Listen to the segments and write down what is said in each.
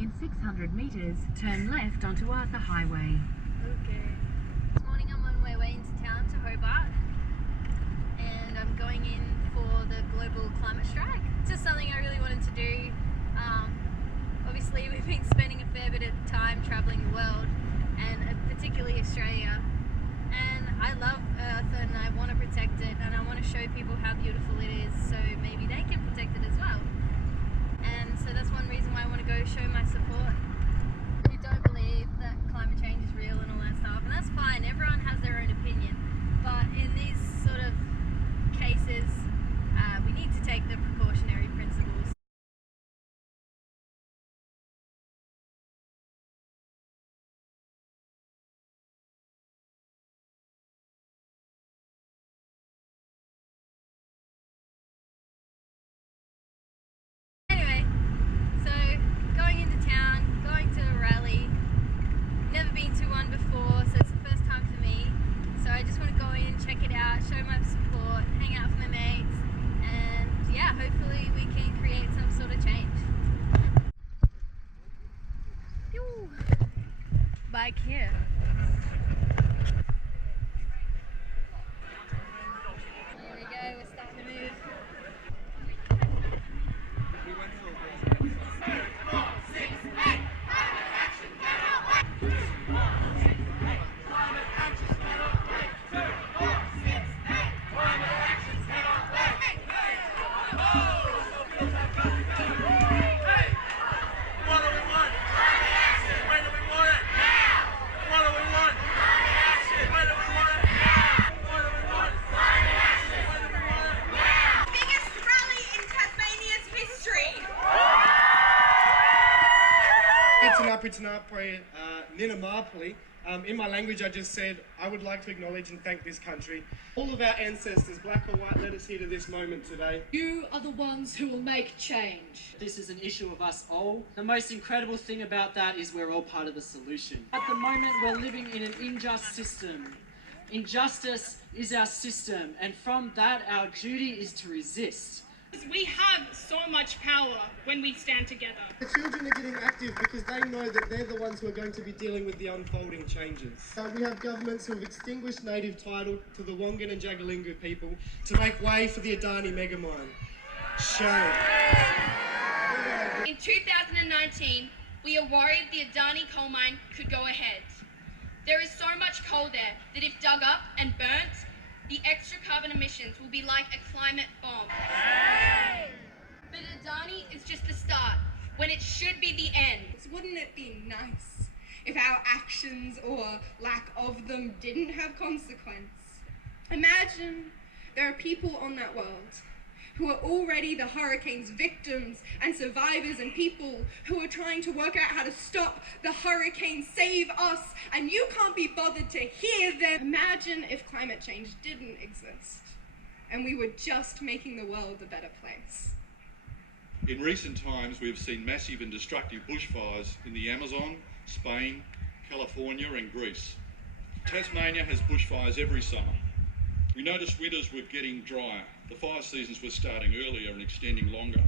In 600 meters, turn left onto Arthur Highway. Okay. This morning I'm on my way into town to Hobart, and I'm going in for the global climate strike. It's just something I really wanted to do. Obviously we've been spending a fair bit of time traveling the world, and particularly Australia. And I love Earth and I want to protect it, and I want to show people how beautiful it is so maybe they can protect it as well. And so that's one reason why I want to go show my support. You don't believe that climate change is real and all that stuff, and that's fine, everyone has their own opinion. But in these sort of cases, we need to take the precautionary principles. Anyway, so going into town, going to a rally, never been to one before, so it's the first time for me. So I just want to go in, check it out, show my support, hang out with my mates, and yeah, hopefully we can create some sort of change. Pew! Bike here. There we go, we're starting to move. In my language, I just said, I would like to acknowledge and thank this country. All of our ancestors, black or white, led us here to this moment today. You are the ones who will make change. This is an issue of us all. The most incredible thing about that is we're all part of the solution. At the moment, we're living in an unjust system. Injustice is our system, and from that, our duty is to resist. We have so much power when we stand together. The children are getting active because they know that they're the ones who are going to be dealing with the unfolding changes. We have governments who have extinguished native title to the Wangun and Jagalingou people to make way for the Adani megamine. Shame. In 2019, we are worried the Adani coal mine could go ahead. There is so much coal there that if dug up and burnt, the extra carbon emissions will be like a climate bomb. But Adani is just the start, when it should be the end. Wouldn't it be nice if our actions or lack of them didn't have consequence? Imagine there are people on that world who are already the hurricane's victims and survivors, and people who are trying to work out how to stop the hurricane, save us, and you can't be bothered to hear them. Imagine if climate change didn't exist and we were just making the world a better place. In recent times, we have seen massive and destructive bushfires in the Amazon, Spain, California and Greece. Tasmania has bushfires every summer. We noticed winters were getting drier. The fire seasons were starting earlier and extending longer.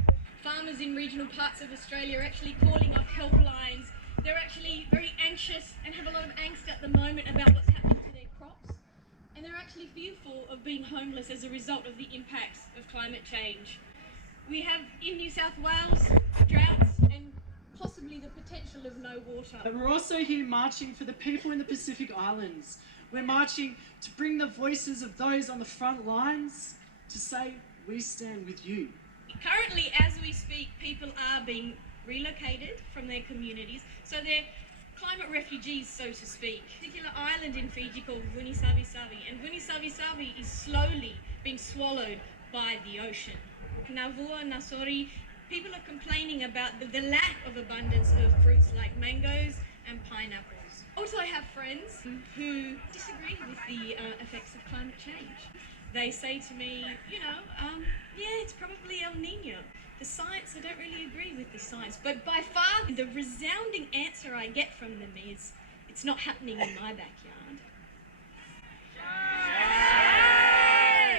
Farmers in regional parts of Australia are actually calling up helplines. They're actually very anxious and have a lot of angst at the moment about what's happening to their crops. And they're actually fearful of being homeless as a result of the impacts of climate change. We have in New South Wales droughts and possibly the potential of no water. But we're also here marching for the people in the Pacific Islands. We're marching to bring the voices of those on the front lines to say, we stand with you. Currently, as we speak, people are being relocated from their communities, so they're climate refugees, so to speak. A particular island in Fiji called Vunisavisavi, and Vunisavisavi is slowly being swallowed by the ocean. Navua, Nasori, people are complaining about the lack of abundance of fruits like mangoes and pineapples. Also, I have friends who disagree with the effects of climate change. They say to me, yeah, it's probably El Nino. The science, I don't really agree with the science. But by far, the resounding answer I get from them is, it's not happening in my backyard.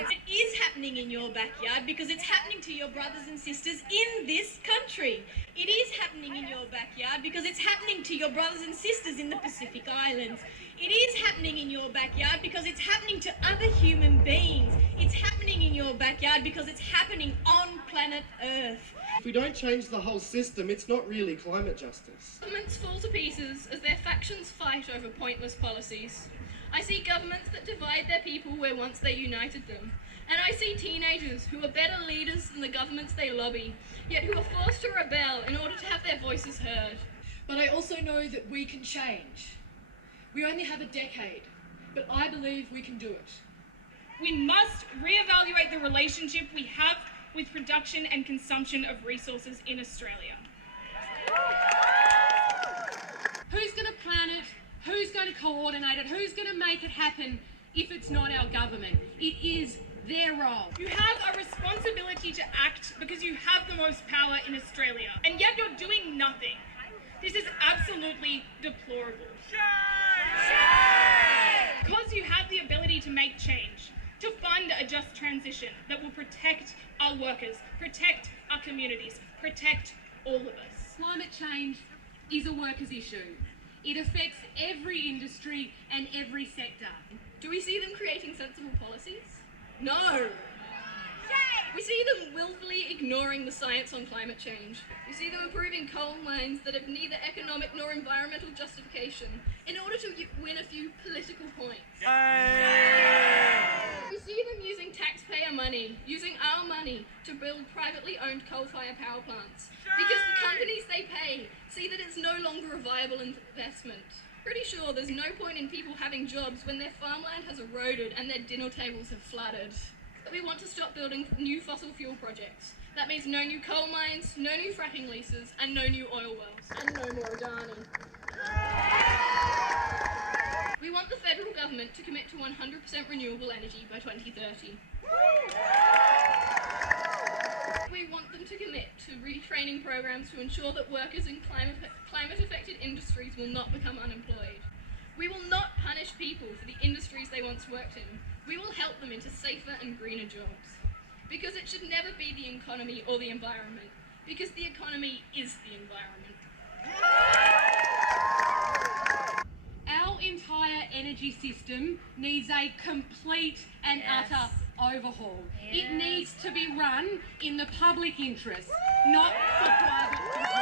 It is happening happening in your backyard because it's happening to your brothers and sisters in this country. It is happening in your backyard because it's happening to your brothers and sisters in the Pacific Islands. It is happening in your backyard because it's happening to other human beings. It's happening in your backyard because it's happening on planet Earth. If we don't change the whole system, it's not really climate justice. Governments fall to pieces as their factions fight over pointless policies. I see governments that divide their people where once they united them. And I see teenagers who are better leaders than the governments they lobby, yet who are forced to rebel in order to have their voices heard. But I also know that we can change. We only have a decade, but I believe we can do it. We must reevaluate the relationship we have with production and consumption of resources in Australia. Who's going to plan it? Who's going to coordinate it? Who's going to make it happen if it's not our government? It is their role. You have a responsibility to act because you have the most power in Australia, and yet you're doing nothing. This is absolutely deplorable. Because you have the ability to make change, to fund a just transition that will protect our workers, protect our communities, protect all of us. Climate change is a workers' issue. It affects every industry and every sector. Do we see them creating sensible policies? No. We see them willfully ignoring the science on climate change. We see them approving coal mines that have neither economic nor environmental justification in order to win a few political points. We see them using taxpayer money, using our money, to build privately owned coal-fired power plants. Because the companies they pay see that it's no longer a viable investment. Pretty sure there's no point in people having jobs when their farmland has eroded and their dinner tables have flooded. We want to stop building new fossil fuel projects. That means no new coal mines, no new fracking leases, and no new oil wells. And no more Adani. We want the federal government to commit to 100% renewable energy by 2030. We want them to commit to retraining programs to ensure that workers in climate-affected industries will not become unemployed. We will not punish people for the industries they once worked in. We will help them into safer and greener jobs. Because it should never be the economy or the environment. Because the economy is the environment. Our entire energy system needs a complete and utter overhaul. It needs to be run in the public interest, not for private control.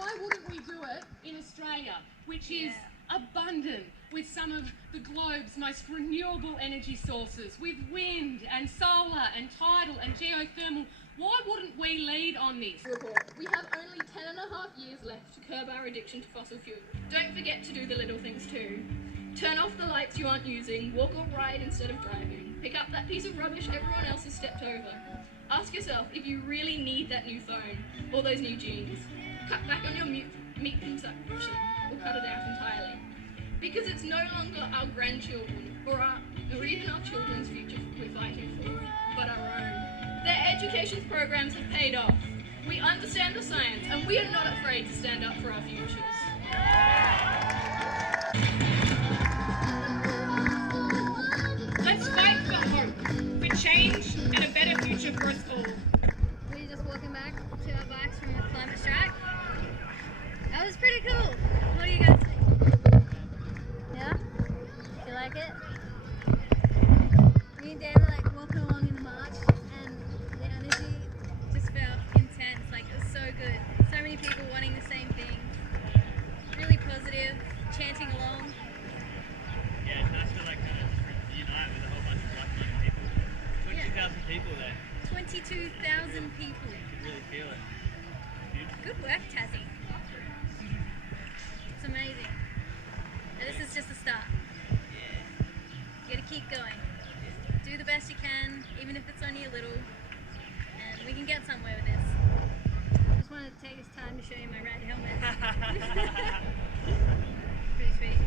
Why wouldn't we do it in Australia, which is abundant with some of the globe's most renewable energy sources, with wind and solar and tidal and geothermal? Why wouldn't we lead on this? We have only 10.5 years left to curb our addiction to fossil fuel. Don't forget to do the little things too. Turn off the lights you aren't using, walk or ride instead of driving. Pick up that piece of rubbish everyone else has stepped over. Ask yourself if you really need that new phone or those new jeans. Cut back on your meat consumption or cut it out entirely. Because it's no longer our grandchildren or even our children's future we're fighting for, but our own. Their education programs have paid off. We understand the science and we are not afraid to stand up for our futures. Let's fight for hope, for change, and a better future for us all. We're just walking back to our bikes from the climate strike. That was pretty cool. What do you guys think? Yeah? Do you like it? Me and Dan were like walking along in the march and the energy just felt intense. Like it was so good. So many people wanting the same thing. Really positive, chanting along. Yeah, it's nice to like kind of just unite with a whole bunch of like-minded people. 22,000 people there. 22,000 people. You can really feel it. Beautiful. Good work, Tassie. It's amazing. And this is just the start. Yeah. You gotta keep going. Do the best you can, even if it's only a little. And we can get somewhere with this. I just wanted to take this time to show you my red helmet. Pretty sweet.